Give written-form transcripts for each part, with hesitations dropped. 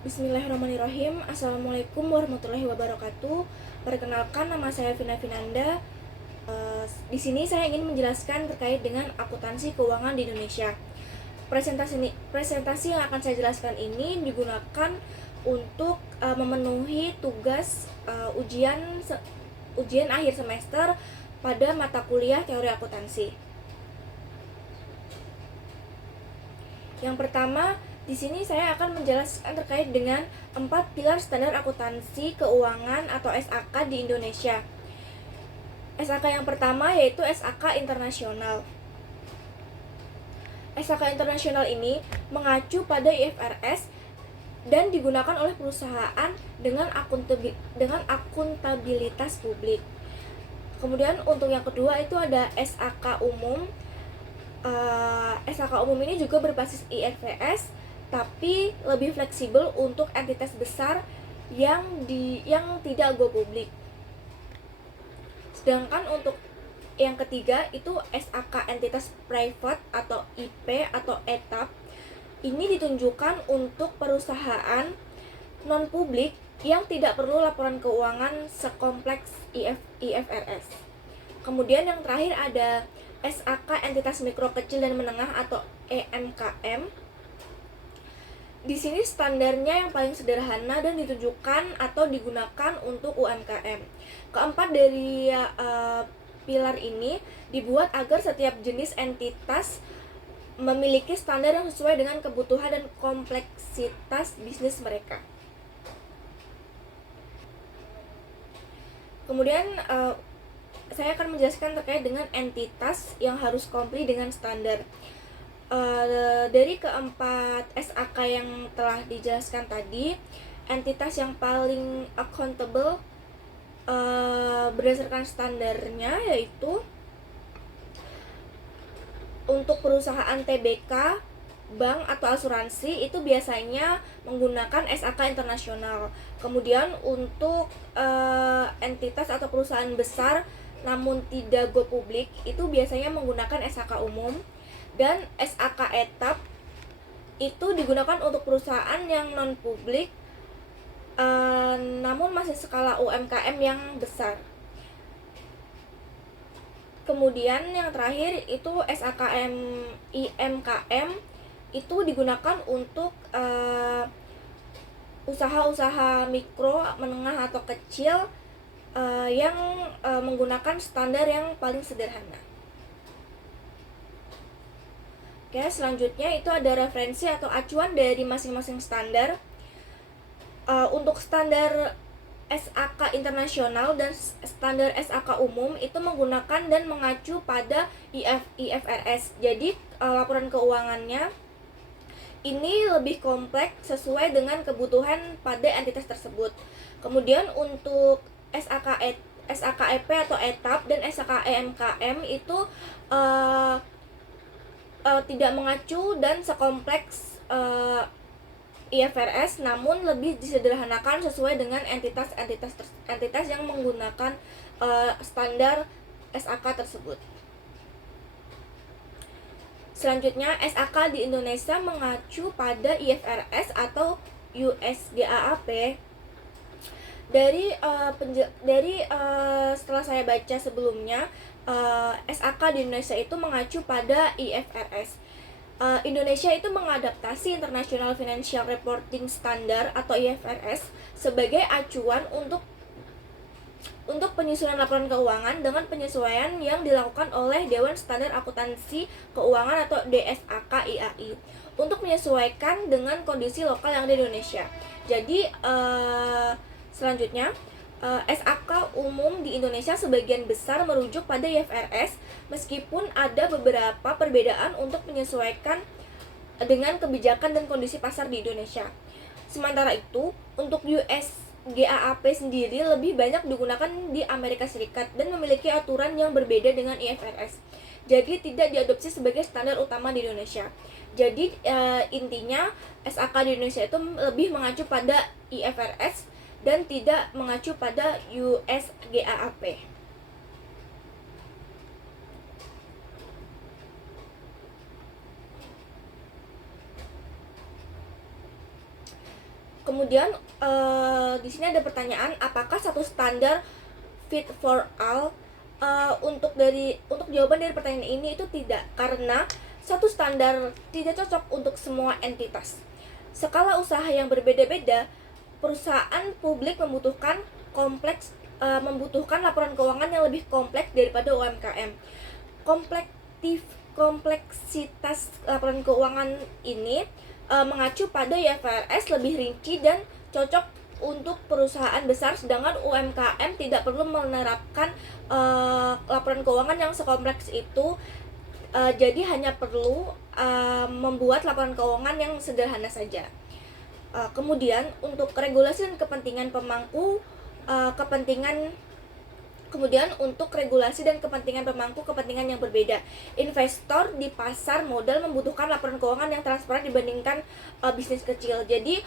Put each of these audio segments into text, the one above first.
Bismillahirrahmanirrahim. Assalamualaikum warahmatullahi wabarakatuh. Perkenalkan, nama saya Vina Vinanda. Di sini saya ingin menjelaskan terkait dengan akuntansi keuangan di Indonesia. Presentasi yang akan saya jelaskan ini digunakan untuk memenuhi tugas ujian akhir semester pada mata kuliah teori akuntansi. Yang pertama, di sini saya akan menjelaskan terkait dengan 4 pilar standar akuntansi keuangan atau SAK di Indonesia. SAK yang pertama yaitu SAK internasional. SAK internasional ini mengacu pada IFRS dan digunakan oleh perusahaan dengan akuntabilitas publik. Kemudian untuk yang kedua itu ada SAK umum. SAK umum ini juga berbasis IFRS tapi lebih fleksibel untuk entitas besar yang tidak go publik. Sedangkan untuk yang ketiga itu SAK entitas private atau IP atau ETAP. Ini ditunjukkan untuk perusahaan non publik yang tidak perlu laporan keuangan sekompleks IFRS. Kemudian yang terakhir ada SAK entitas mikro kecil dan menengah atau EMKM. Di sini standarnya yang paling sederhana dan ditujukan atau digunakan untuk UMKM. Keempat dari pilar ini dibuat agar setiap jenis entitas memiliki standar yang sesuai dengan kebutuhan dan kompleksitas bisnis mereka. Kemudian saya akan menjelaskan terkait dengan entitas yang harus komplit dengan standar. Dari keempat SAK yang telah dijelaskan tadi, entitas yang paling accountable berdasarkan standarnya yaitu untuk perusahaan TBK, bank atau asuransi itu biasanya menggunakan SAK internasional. Kemudian untuk entitas atau perusahaan besar namun tidak go publik itu biasanya menggunakan SAK umum. Dan SAK etap itu digunakan untuk perusahaan yang non publik namun masih skala UMKM yang besar. Kemudian yang terakhir itu SAKM IMKM itu digunakan untuk usaha-usaha mikro, menengah atau kecil yang menggunakan standar yang paling sederhana. Oke, selanjutnya itu ada referensi atau acuan dari masing-masing standar. Untuk standar SAK internasional dan standar SAK umum itu menggunakan dan mengacu pada IFRS. Jadi laporan keuangannya ini lebih kompleks sesuai dengan kebutuhan pada entitas tersebut. Kemudian untuk SAKEP atau etap dan SAKEMKM itu tidak mengacu dan sekompleks IFRS, namun lebih disederhanakan sesuai dengan entitas yang menggunakan standar SAK tersebut. Selanjutnya, SAK di Indonesia mengacu pada IFRS atau USGAAP. Dari setelah saya baca sebelumnya, SAK di Indonesia itu mengacu pada IFRS. Indonesia itu mengadaptasi International Financial Reporting Standard atau IFRS sebagai acuan untuk penyusunan laporan keuangan dengan penyesuaian yang dilakukan oleh Dewan Standar Akuntansi Keuangan atau DSAK IAI untuk menyesuaikan dengan kondisi lokal yang ada di Indonesia. Jadi selanjutnya SAK umum di Indonesia sebagian besar merujuk pada IFRS meskipun ada beberapa perbedaan untuk menyesuaikan dengan kebijakan dan kondisi pasar di Indonesia. Sementara itu, untuk USGAAP sendiri lebih banyak digunakan di Amerika Serikat dan memiliki aturan yang berbeda dengan IFRS. Jadi tidak diadopsi sebagai standar utama di Indonesia. Jadi intinya SAK di Indonesia itu lebih mengacu pada IFRS dan tidak mengacu pada USGAAP. Kemudian di sini ada pertanyaan, apakah satu standar fit for all? Untuk jawaban dari pertanyaan ini itu tidak, karena satu standar tidak cocok untuk semua entitas. Skala usaha yang berbeda-beda, perusahaan publik membutuhkan laporan keuangan yang lebih kompleks daripada UMKM. Kompleksitas laporan keuangan ini mengacu pada IFRS lebih rinci dan cocok untuk perusahaan besar, sedangkan UMKM tidak perlu menerapkan laporan keuangan yang sekompleks itu. Jadi hanya perlu membuat laporan keuangan yang sederhana saja. Kemudian untuk regulasi dan kepentingan pemangku kepentingan kepentingan yang berbeda. Investor di pasar modal membutuhkan laporan keuangan yang transparan dibandingkan bisnis kecil. Jadi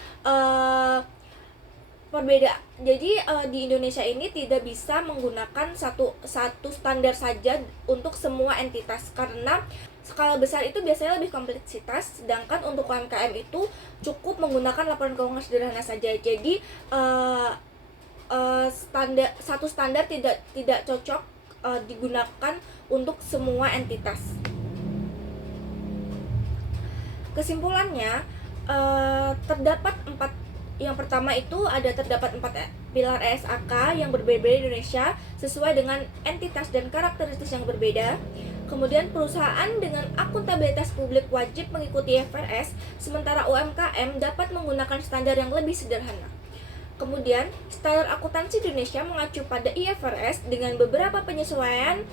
di Indonesia ini tidak bisa menggunakan satu standar saja untuk semua entitas, karena skala besar itu biasanya lebih kompleksitas, sedangkan untuk UMKM itu cukup menggunakan laporan keuangan sederhana saja. Jadi satu standar tidak cocok digunakan untuk semua entitas. Kesimpulannya, terdapat empat pilar ESAK yang berbeda di Indonesia sesuai dengan entitas dan karakteristik yang berbeda. Kemudian perusahaan dengan akuntabilitas publik wajib mengikuti IFRS, sementara UMKM dapat menggunakan standar yang lebih sederhana. Kemudian, standar akuntansi di Indonesia mengacu pada IFRS dengan beberapa penyesuaian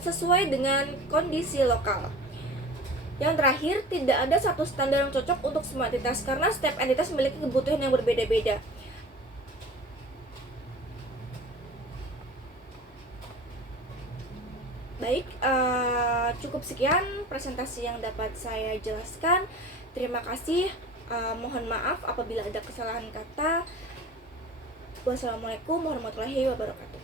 sesuai dengan kondisi lokal. Yang terakhir, tidak ada satu standar yang cocok untuk semua entitas karena setiap entitas memiliki kebutuhan yang berbeda-beda. Baik, cukup sekian presentasi yang dapat saya jelaskan. Terima kasih. Mohon maaf apabila ada kesalahan kata. Wassalamualaikum warahmatullahi wabarakatuh.